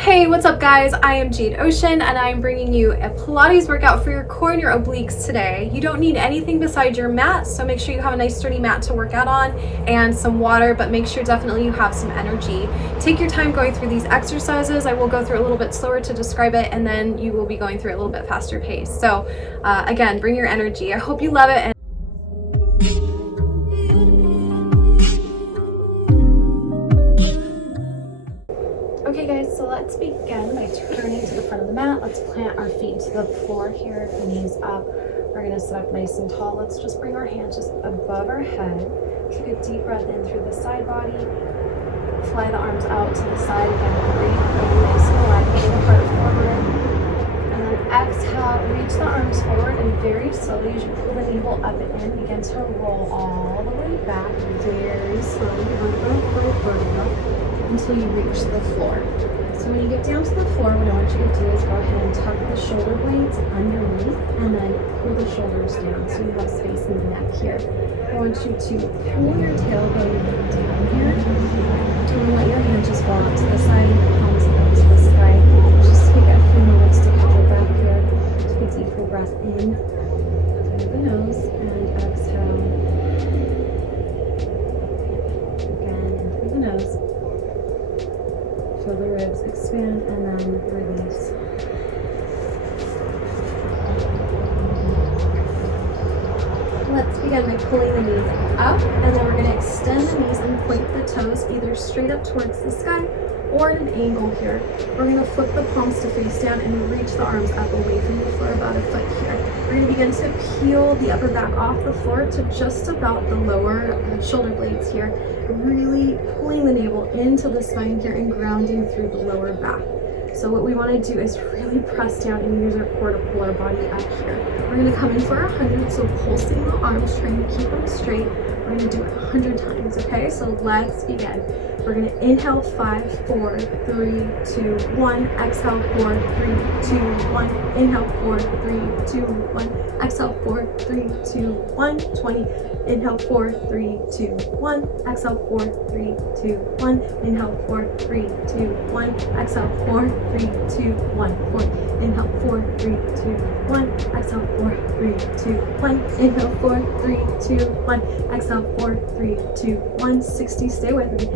Hey, what's up guys? I am Jade Ocean and I'm bringing you a Pilates workout for your core and your obliques today. You don't need anything besides your mat, so make sure you have a nice sturdy mat to work out on and some water, but make sure definitely you have some energy. Take your time going through these exercises. I will go through it a little bit slower to describe it, and then you will be going through it a little bit faster pace. So again, bring your energy. I hope you love it. Okay guys, so let's begin by turning to the front of the mat. Let's plant our feet to the floor here, knees up. We're gonna sit up nice and tall. Let's just bring our hands just above our head. Take a deep breath in through the side body. Fly the arms out to the side again. Breathe nice and wide, pull the heart forward. And then exhale, reach the arms forward, and very slowly as you pull the navel up and in, begin to roll all the way back, very slowly, until you reach the floor. So when you get down to the floor, what I want you to do is go ahead and tuck the shoulder blades underneath and then pull the shoulders down so you have space in the neck here. I want you to pull your tailbone down here and let your hand just fall out to the side and your palms up to the sky. Just take a few moments to catch your breath here. Take a deep full breath in through the nose and exhale. Again, in through the nose. Feel the ribs expand and then release. Let's begin by pulling the knees up, and then we're going to extend the knees and point the toes either straight up towards the sky or at an angle here. We're going to flip the palms to face down and reach the arms up away from the floor about a foot here. We're going to begin to peel the upper back off the floor to just about the lower shoulder blades here, really pulling the navel into the spine here and grounding through the lower back. So what we want to do is really press down and use our core to pull our body up here. We're going to come in for 100, so pulsing the arms, trying to keep them straight. We're going to do it 100 times, okay? So let's begin. We're going to inhale 5, 4, 3, 2, 1. Exhale 4, 3, 2, 1. Inhale 4, 3, 2, 1. Exhale 4, 3, 2, 1. 20. Inhale 4, 3, 2, 1. Exhale 4, 3, 2, 1. Inhale 4, 3, 2, 1. Exhale 4, 3, 2, 1. 4. Inhale 4, 3, 2, 1. Exhale 4, 3, 2, 1. Inhale 4, 3, 2, 1. Exhale 4, 3, 2, 1. 60. Stay with me.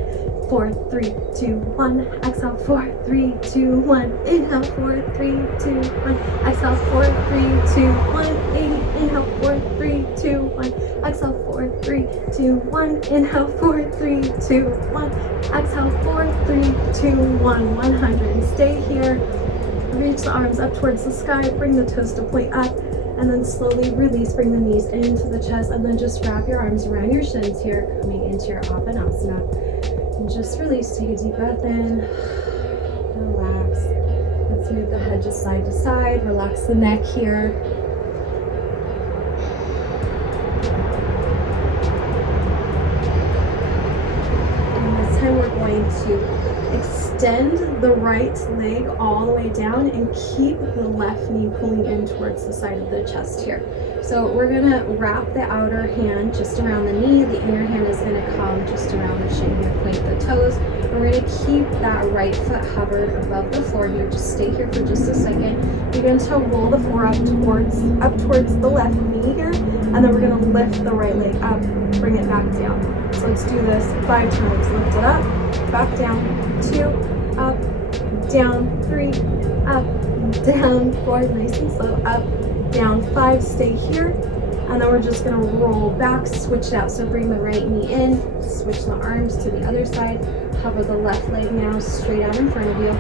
4, 3, 2, 1. Exhale 4, 3, 2, 1. Inhale 4, 3, 2, 1. Exhale 4, 3, 2, 1. 80. Inhale 4, 3, 2, 1. Exhale 4, 3, 2, 1. Inhale 4, 3, 2, 1. Exhale 4, 3, 2, 1. 100. Stay here. Reach the arms up towards the sky. Bring the toes to point up. And then slowly release. Bring the knees into the chest. And then just wrap your arms around your shins here, coming into your Appanasana. And just release. Take a deep breath in. Relax. Let's move the head just side to side. Relax the neck here. And this time we're going to extend the right leg all the way down and keep the left knee pulling in towards the side of the chest here. So we're going to wrap the outer hand just around the knee. The inner hand is going to come just around the shin here, point the toes. We're going to keep that right foot hovered above the floor here. Just stay here for just a second. Begin to roll the floor up towards the left knee here, and then we're going to lift the right leg up, bring it back down. So let's do this 5 times. Lift it up, back down, 2, up, down, 3, up, down, 4, nice and slow, up, down, 5, stay here, and then we're just going to roll back, switch it out. So bring the right knee in, switch the arms to the other side, hover the left leg now straight out in front of you.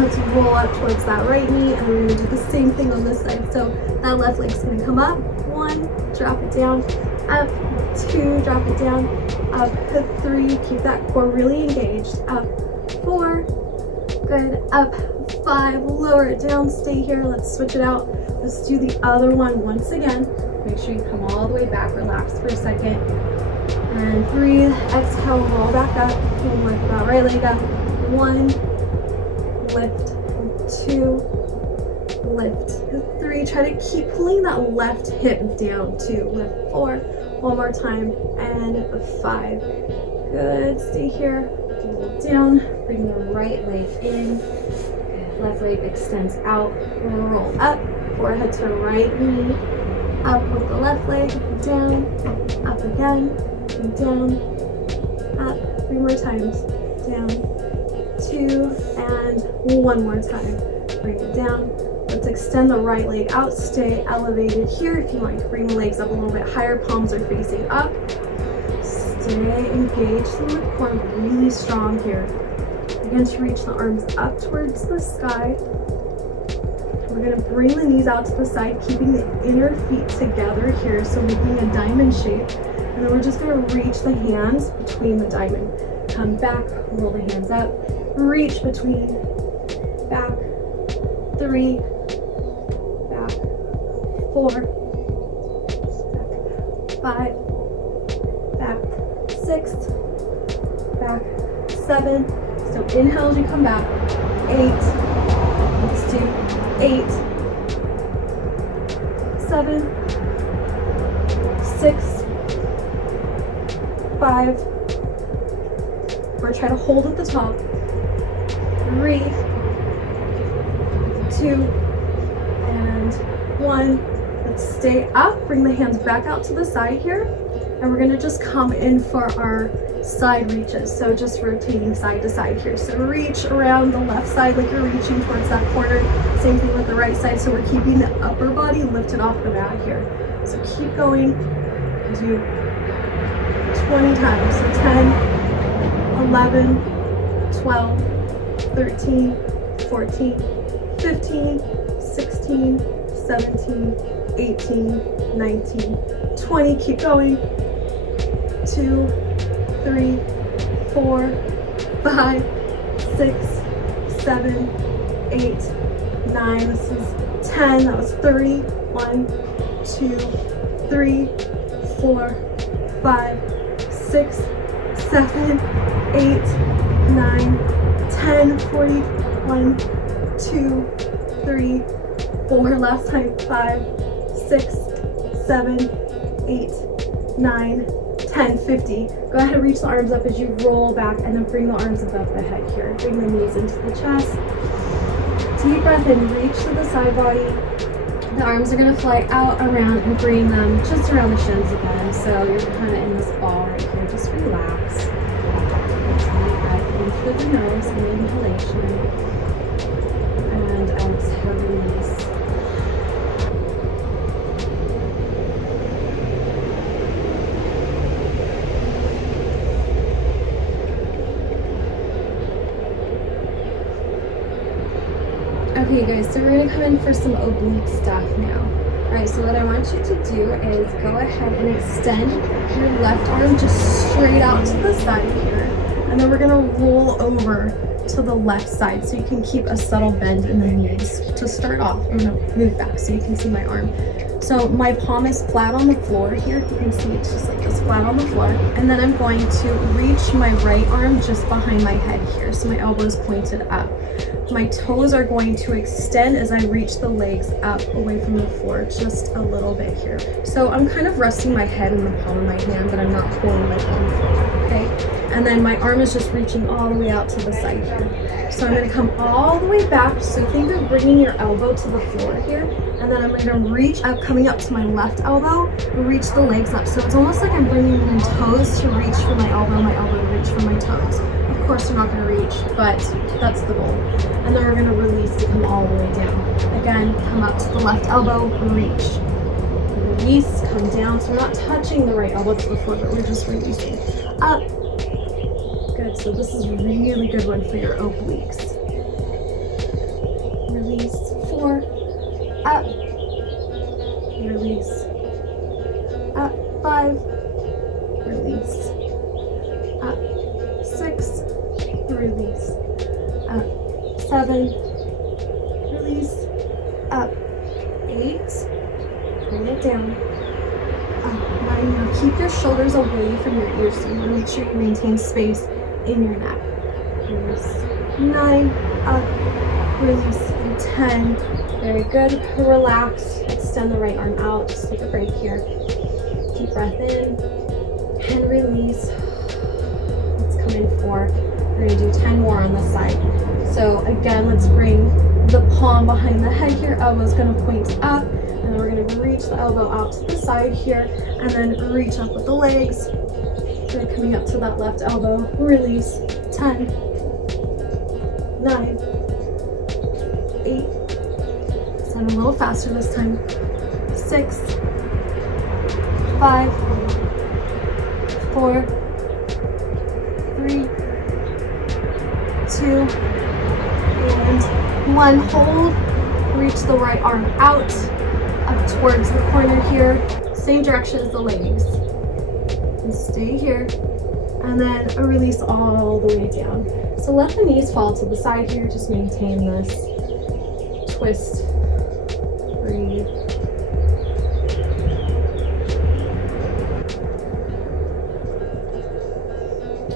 Let's roll up towards that right knee, and we're going to do the same thing on this side. So that left leg's going to come up, 1, drop it down, up, 2, drop it down, up, 3, keep that core really engaged, up, 4, good, up, 5, lower it down, stay here, let's switch it out. Let's do the other one once again. Make sure you come all the way back, relax for a second, and breathe, exhale, roll back up, and lift that right leg up, 1, lift, 2, lift, 3, try to keep pulling that left hip down, 2, lift, 4, one more time, and 5, good, stay here, roll down, bring the right leg in, left leg extends out. We're gonna roll up, forehead to right knee, up with the left leg, down, up again, down, up, 3 more times, down, 2, and 1 more time. Bring it down. Let's extend the right leg out, stay elevated here. If you like, bring the legs up a little bit higher, palms are facing up. Stay engaged in the core, really strong here. Again, to reach the arms up towards the sky. We're gonna bring the knees out to the side, keeping the inner feet together here, so making a diamond shape. And then we're just gonna reach the hands between the diamond. Come back, roll the hands up, reach between, back, 3, back, 4, back, 5, back, 6, back, 7. So inhale as you come back, 8, let's do 8, 7, 6, 5. We're trying to hold at the top. 3, 2, and 1. Let's stay up. Bring the hands back out to the side here. And we're gonna just come in for our side reaches. So just rotating side to side here. So reach around the left side like you're reaching towards that corner. Same thing with the right side. So we're keeping the upper body lifted off the mat here. So keep going. Do 20 times. So 10, 11, 12, 13, 14, 15, 16, 17, 18, 19, 20. Keep going. 2, 3, 4, 5, 6, 7, 8, 9. This is 10. That was 30. 1, 2, 3, 4, 5, 6, 7, 8, 9, 10. 40. 1, 2, 3, 4. Last time. 5, 6, 7, 8, 9, 10, 50. Go ahead and reach the arms up as you roll back, and then bring the arms above the head here. Bring the knees into the chest. Deep breath in, reach to the side body. The arms are gonna fly out, around, and bring them just around the shins again. So you're kind of in this ball right here. Just relax. Deep breath in through the nose, and inhalation. And exhale, release. Okay guys, so we're gonna come in for some oblique stuff now. Alright, so what I want you to do is go ahead and extend your left arm just straight out to the side here. And then we're gonna roll over to the left side so you can keep a subtle bend in the knees. To start off, I'm gonna move back so you can see my arm. So my palm is flat on the floor here. You can see it's just like this, flat on the floor. And then I'm going to reach my right arm just behind my head here. So my elbow is pointed up. My toes are going to extend as I reach the legs up away from the floor just a little bit here. So I'm kind of resting my head in the palm of my hand, but I'm not pulling my palm forward, okay? And then my arm is just reaching all the way out to the side here. So I'm gonna come all the way back. So think of bringing your elbow to the floor here. And then I'm gonna reach up, coming up to my left elbow, and reach the legs up. So it's almost like I'm bringing in toes to reach for my elbow to reach for my toes. Of course, you're not gonna reach, but that's the goal. And then we're gonna release to come all the way down. Again, come up to the left elbow, reach. Release, come down. So we're not touching the right elbow to the floor, but we're just releasing. Up. Good, so this is a really good one for your obliques. Release, 4, up, release, up, 5, release, up, 6, release, up, 7, release, up, 8, bring it down, up, 9. Now keep your shoulders away from your ears, so you want to make sure you maintain space in your neck. Release, 9, up, release, and 10. Very good. Relax. Extend the right arm out. Just take a break here. Deep breath in and release. Let's come in 4. We're going to do 10 more on this side. So again, let's bring the palm behind the head here, elbow's gonna point up, and then we're gonna reach the elbow out to the side here, and then reach up with the legs. We're coming up to that left elbow, release, 10, 9, 8, send a little faster this time, 6, 5, 4, 3, 2, and 1. Hold, reach the right arm out, up towards the corner here, same direction as the legs. And stay here, and then release all the way down. So let the knees fall to the side here, just maintain this twist, breathe.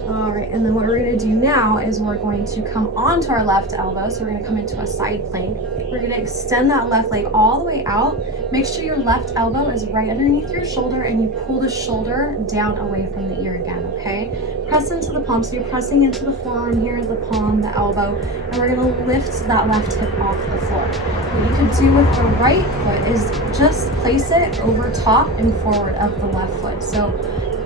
All right, and then what we're gonna do now is we're going to come onto our left elbow. So we're gonna come into a side plank. We're gonna extend that left leg all the way out. Make sure your left elbow is right underneath your shoulder and you pull the shoulder down away from the ear again, okay? Press into the palm, so you're pressing into the forearm here, the palm, the elbow, and we're gonna lift that left hip off the floor. What you could do with the right foot is just place it over top and forward of the left foot. So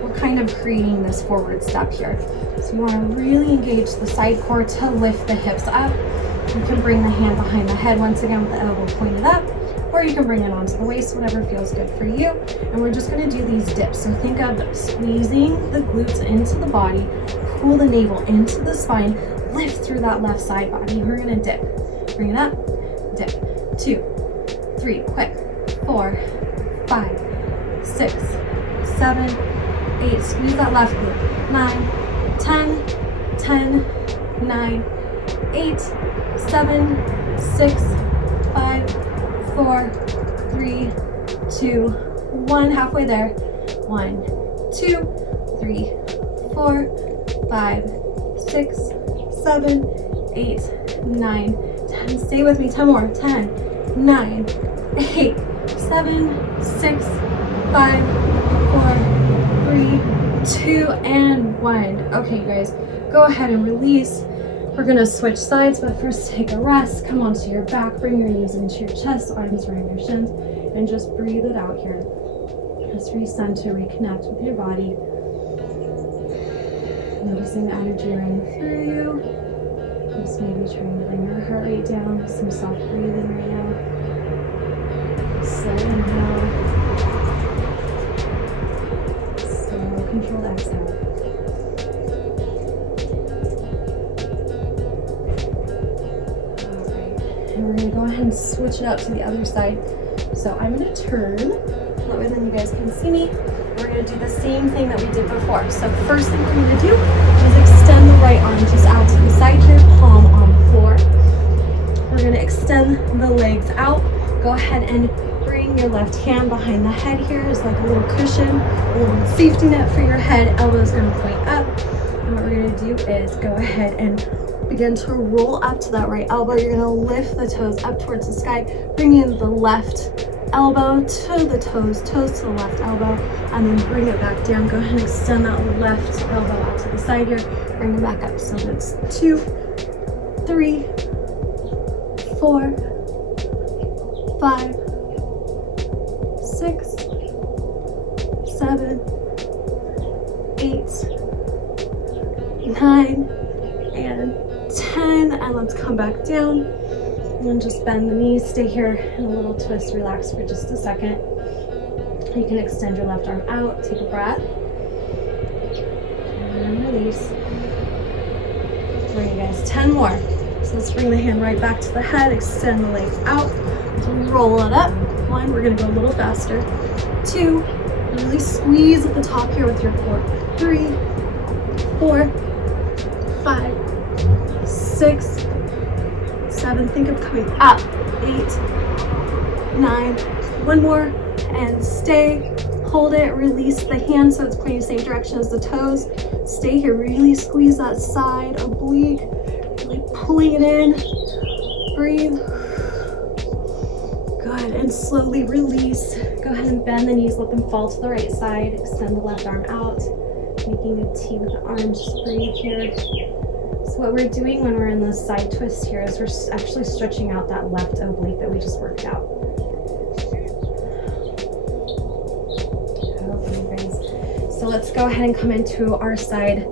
we're kind of creating this forward step here. So you wanna really engage the side core to lift the hips up. You can bring the hand behind the head once again with the elbow pointed up, or you can bring it onto the waist, whatever feels good for you. And we're just gonna do these dips. So think of squeezing the glutes into the body, pull the navel into the spine, lift through that left side body. We're gonna dip, bring it up, dip, 2, 3, quick, 4, 5, 6, 7, 8, squeeze that left glute, 9, 10, 10, 9, 8, 7, 6, 5, 4, 3, 2, 1, halfway there. 1, 2, 3, 4, 5, 6, 7, 8, 9, 10. Stay with me, 10 more. 10, 9, 8, 7, 6, 5, 4, 3, 2, and 1. Okay, you guys, go ahead and release. We're gonna switch sides, but first take a rest. Come onto your back, bring your knees into your chest, arms around your shins, and just breathe it out here. Just recenter, reconnect with your body. Noticing the energy running through you. Just maybe trying to bring your heart rate down. Some soft breathing right now. Slow inhale. Slow, controlled exhale. We're gonna go ahead and switch it up to the other side. So I'm gonna turn, that way then you guys can see me. We're gonna do the same thing that we did before. So first thing we're gonna do is extend the right arm just out to the side here, palm on the floor. We're gonna extend the legs out. Go ahead and bring your left hand behind the head here as like a little cushion, a little safety net for your head. Elbow's gonna point up. And what we're gonna do is go ahead and begin to roll up to that right elbow. You're gonna lift the toes up towards the sky, bring in the left elbow to the toes, toes to the left elbow, and then bring it back down. Go ahead and extend that left elbow out to the side here, bring it back up. So that's 2, 3, 4, 5, 6, 7, 8, 9, and 10, and let's come back down and just bend the knees. Stay here in a little twist, relax for just a second. You can extend your left arm out, take a breath, and release. All right, you guys, 10 more. So let's bring the hand right back to the head, extend the legs out, roll it up. 1, we're gonna go a little faster. 2, really squeeze at the top here with your core. 3, 4, 5, 6, 7, think of coming up. 8, 9, 1 more, and stay, hold it, release the hand so it's pointing the same direction as the toes. Stay here, really squeeze that side oblique, really pulling it in, breathe. Good, and slowly release. Go ahead and bend the knees, let them fall to the right side, extend the left arm out, making a T with the arms, just breathe here. So what we're doing when we're in this side twist here is we're actually stretching out that left oblique that we just worked out. So let's go ahead and come into our side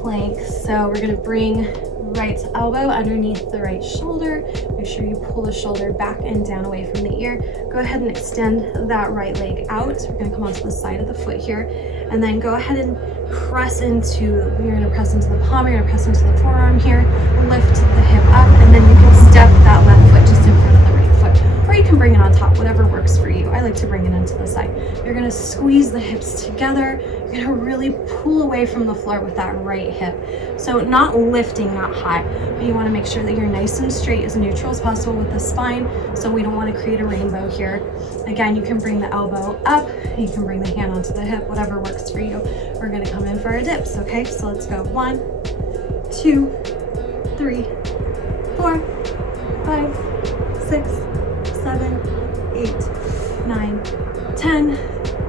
plank. So we're gonna bring right elbow underneath the right shoulder. Make sure you pull the shoulder back and down away from the ear. Go ahead and extend that right leg out. We're gonna come onto the side of the foot here, and then go ahead and press into, you're gonna press into the palm, you're gonna press into the forearm here, lift the hip up, and then you can step that left foot just in front of the right foot. Or you can bring it on top, whatever works for you. I like to bring it into the side. You're gonna squeeze the hips together. You're gonna really pull away from the floor with that right hip. So not lifting that high, but you wanna make sure that you're nice and straight, as neutral as possible with the spine, so we don't wanna create a rainbow here. Again, you can bring the elbow up, you can bring the hand onto the hip, whatever works for you. We're gonna come in for our dips, okay? So let's go 1, 2, 3, 4, 5, 6, 7, 8, 9, 10,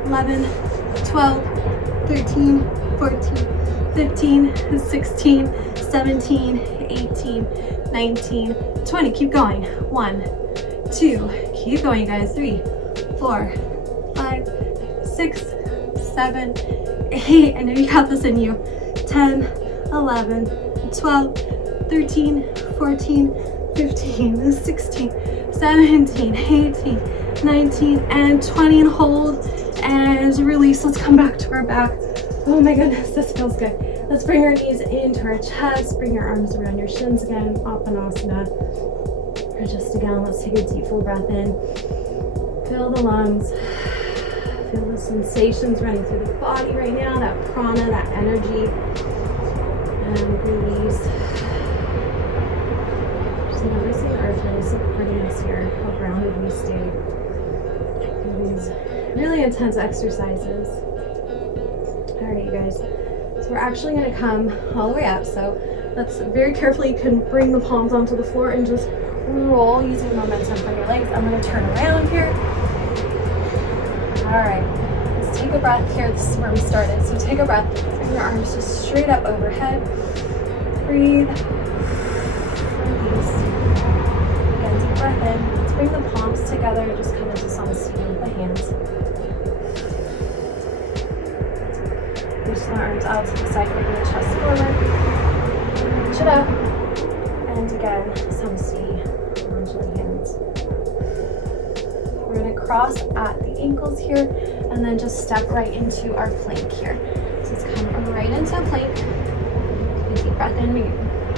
11, 12, 13, 14, 15, 16, 17, 18, 19, 20. Keep going. 1, 2, keep going, you guys. 3, 4, 5, 6, 7, 8. I know you got this in you. 10, 11, 12, 13, 14, 15, 16, 17, 18, 19, and 20, and hold and release. Let's come back to our back. Oh my goodness, this feels good. Let's bring our knees into our chest, bring your arms around your shins again, Apanasana. Or just again, let's take a deep full breath in. Fill the lungs. Feel the sensations running through the body right now, that prana, that energy. And release. Just noticing the earth really supporting us here, how grounded we stay. These really intense exercises. All right, you guys. So we're actually going to come all the way up. So let's very carefully, you can bring the palms onto the floor and just roll using momentum from your legs. I'm going to turn around here. All right. Let's take a breath here. This is where we started. So take a breath. Bring your arms just straight up overhead. Breathe. Release. Again, deep breath in. Let's bring the palms together and just come into samastiti with the hands. Reach the arms out to the side, bringing the chest forward. Reach it up. And again, samastiti onto the hands. We're going to cross at the ankles here and then just step right into our plank here. So let's come right into a plank. Take a deep breath in.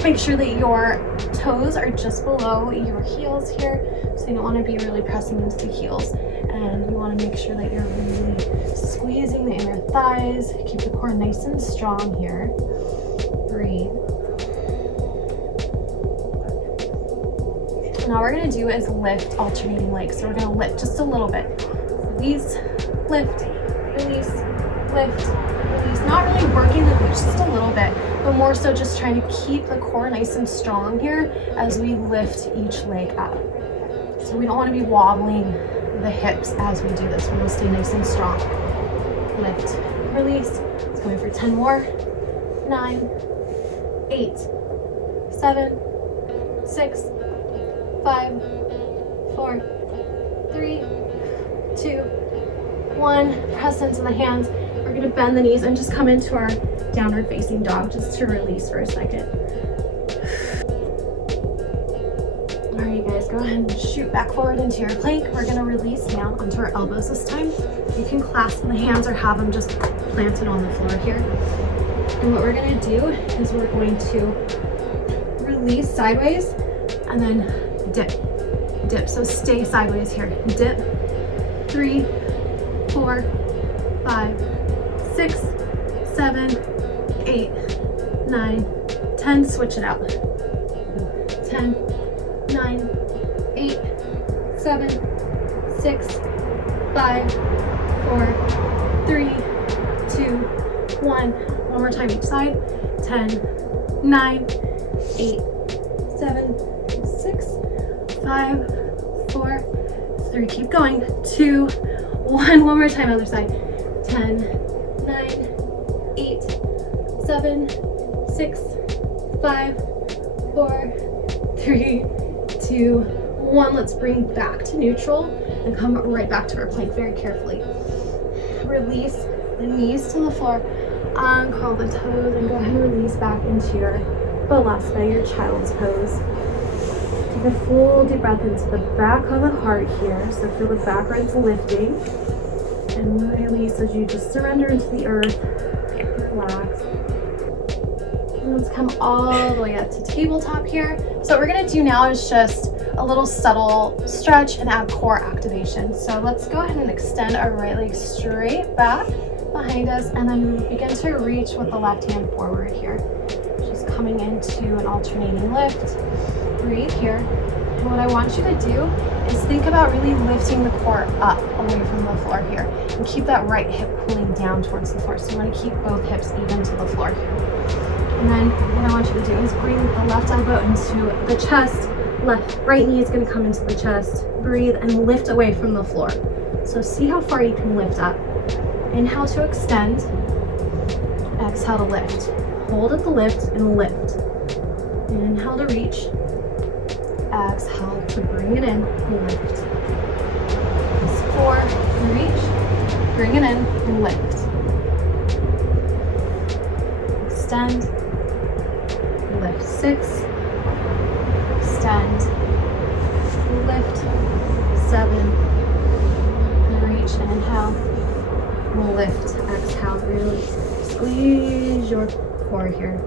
Make sure that your toes are just below your heels here. So you don't want to be really pressing into the heels. And you want to make sure that you're really squeezing the inner thighs. Keep the core nice and strong here. Breathe. Now what we're going to do is lift alternating legs. So we're going to lift just a little bit. Release, lift, release, lift, release. Not really working the glutes, just a little bit, but more so just trying to keep the core nice and strong here as we lift each leg up. So we don't want to be wobbling the hips as we do this. We want to stay nice and strong. Lift, release. It's going for 10 more. 9, 8, 7, 6, 5, 4, 3, 2, 1. Press into the hands. We're going to bend the knees and just come into our downward facing dog just to release for a second. All right, you guys, go ahead and shoot back forward into your plank. We're going to release down onto our elbows this time. You can clasp the hands or have them just planted on the floor here. And what we're going to do is we're going to release sideways and then dip, dip. So stay sideways here. Dip. 3, 4, 5, 6, 7, 8, 9, 10. Switch it out. 10, 9, 8, 7, 6, 5, 4, 3, 2, 1. One more time each side. 10, 9, 8, 7, 6, 5, 4, 3. Keep going. 2, 1. One more time, other side. 10, 9, 8, 7, 6, 5, 4, 3, 2, 1. Let's bring back to neutral and come right back to our plank very carefully. Release the knees to the floor, uncurl the toes, and go ahead and release back into your Balasana, your child's pose. Take a full deep breath into the back of the heart here. So feel the back ribs lifting, and release as you just surrender into the earth. Relax. And let's come all the way up to tabletop here. So what we're gonna do now is just a little subtle stretch and ab core activation. So let's go ahead and extend our right leg straight back behind us, and then begin to reach with the left hand forward here. Just coming into an alternating lift. Breathe here. And what I want you to do is think about really lifting the core up away from the floor here, and keep that right hip pulling down towards the floor. So you want to keep both hips even to the floor here. And then what I want you to do is bring the left elbow into the chest. Right knee is going to come into the chest. Breathe and lift away from the floor. So see how far you can lift up. Inhale to extend. Exhale to lift. Hold at the lift and lift. Inhale to reach. Exhale to bring it in and lift. 4, reach. Bring it in and lift. Extend. Lift. 6. Extend, lift, 7, reach, inhale, lift, exhale, really squeeze your core here,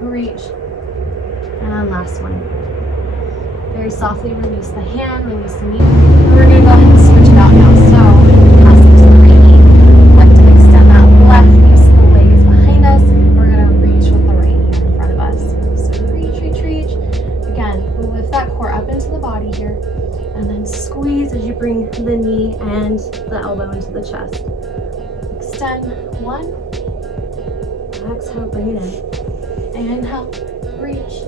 reach, and last one. Very softly release the hand, release the knee, and we're going to go ahead and switch it out now. So, pass it to the right knee, lift and extend that left knee so the leg is behind us. We're going to reach with the right hand in front of us. So reach, reach, reach. Again, we lift that core up into the body here, and then squeeze as you bring the knee and the elbow into the chest. Extend. 1. Exhale, bring it in. Inhale, reach.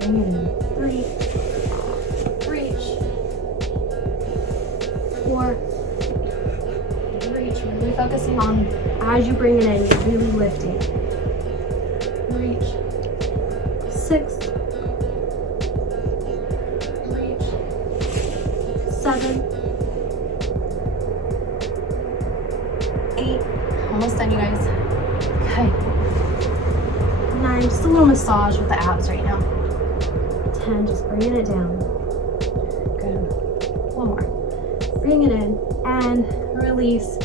Bring it in. 3. Reach. 4. Reach. Really focusing on as you bring it in, you're really lifting. Reach. 6. 7, 8, almost done, you guys. Okay. 9, just a little massage with the abs right now. 10, just bringing it down. Good. 1 more. Bring it in and release.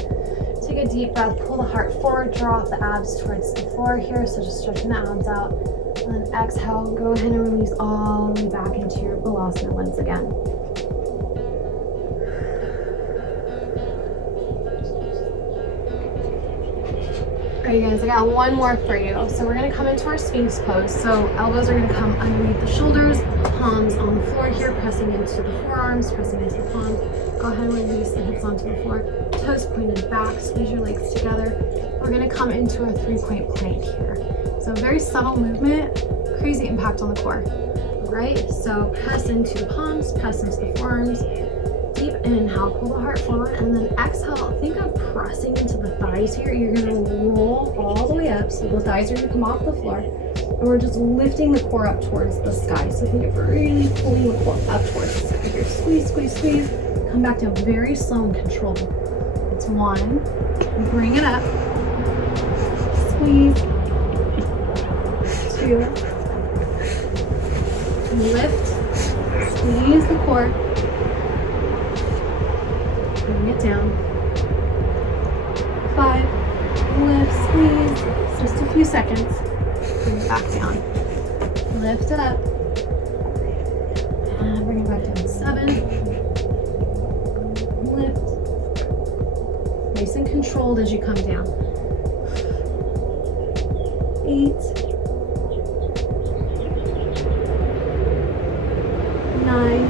Take a deep breath, pull the heart forward, draw the abs towards the floor here. So just stretching the abs out. And then exhale, go ahead and release all the way back into your Balasana once again. All right, you guys, I got one more for you. So we're gonna come into our Sphinx pose. So elbows are gonna come underneath the shoulders, palms on the floor here, pressing into the forearms, pressing into the palms. Go ahead and release the hips onto the floor. Toes pointed back, squeeze your legs together. We're gonna come into a 3-point plank here. So very subtle movement, crazy impact on the core. All right, so press into the palms, press into the forearms. Deep inhale, pull the heart forward, and then exhale. Think of pressing into the thighs here. You're gonna roll all the way up, so the thighs are gonna come off the floor, and we're just lifting the core up towards the sky. So think of really pulling the core up towards the sky here. Squeeze, squeeze, squeeze. Come back down very slow and controlled. It's 1. Bring it up. Squeeze. 2. Lift. Squeeze the core. Bring it down. 5. Lift, squeeze. Just a few seconds. Bring it back down. Lift it up. And bring it back down. 7. Lift. Nice and controlled as you come down. 8. 9.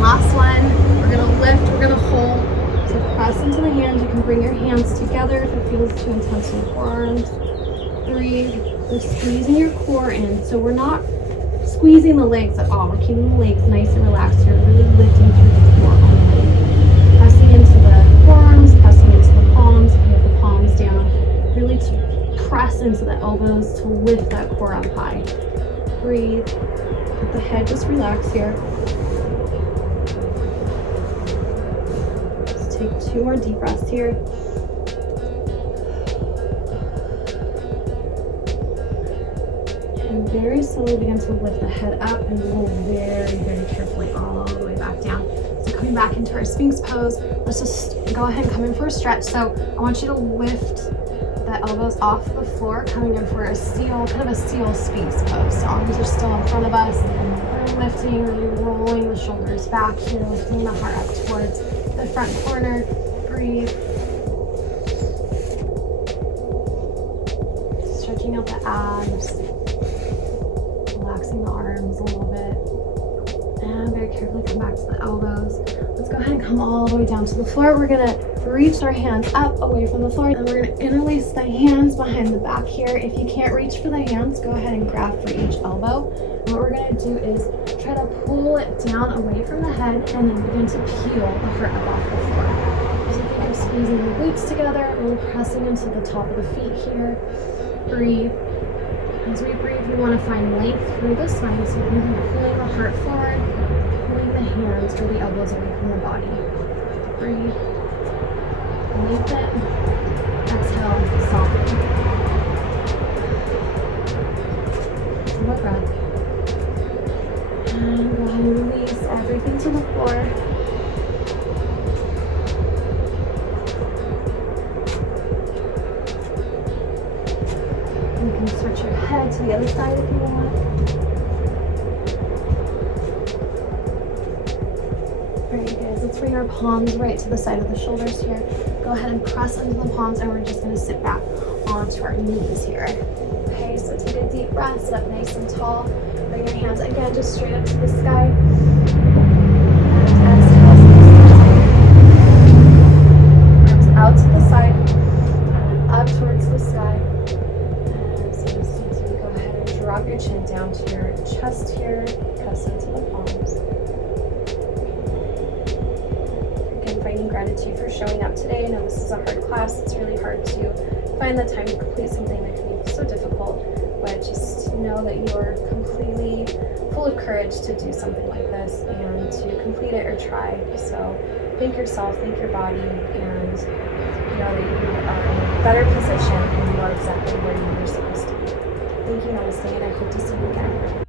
Last one. We're gonna lift, we're gonna hold. So press into the hands. You can bring your hands together if it feels too intense in the forearms. 3. We're squeezing your core in. So we're not squeezing the legs at all. We're keeping the legs nice and relaxed here. Really lifting through the core only. Pressing into the forearms, pressing into the palms. Put the palms down. really to press into the elbows to lift that core up high. Breathe. Let the head just relax here. Just take 2 more deep breaths here. And very slowly begin to lift the head up and roll very, very carefully all the way back down. So coming back into our Sphinx pose, let's just go ahead and come in for a stretch. So I want you to lift the elbows off the floor, coming in for a seal, kind of a seal Sphinx pose. So arms are still in front of us. We're lifting, really rolling the shoulders back here, lifting the heart up towards the front corner. Breathe. Stretching out the abs. Relaxing the arms a little bit. And very carefully come back to the elbows. Let's go ahead and come all the way down to the floor. We're gonna reach our hands up away from the floor, and we're gonna interlace the hands behind the back here. If you can't reach for the hands, go ahead and grab for each elbow. And what we're gonna do is try to pull it down away from the head and then begin to peel the heart up off the floor. So think of squeezing the glutes together, really pressing into the top of the feet here. Breathe. As we breathe, we want to find length through the spine, so we're going to be pulling the heart forward, pulling the hands or the elbows away from the body. Breathe. Lengthen. Exhale. Soften. One more breath. And go ahead and release everything to the floor. You can switch your head to the other side if you want. Very good. Let's bring our palms right to the side of the shoulders here. Go ahead and press into the palms, and we're just going to sit back onto our knees here. Okay, so take a deep breath, sit up nice and tall. Bring your hands again just straight up to the sky. And exhale. Arms out to the side, and up towards the sky. Drop your chin down to your chest here, press into the palms. Again, finding gratitude for showing up today. I know this is a hard class. It's really hard to find the time to complete something that can be so difficult, but just know that you are completely full of courage to do something like this and to complete it or try. So thank yourself, thank your body, and know that you are in a better position and you are exactly where you are supposed to be. Thank you, namaste, and I hope to see you again.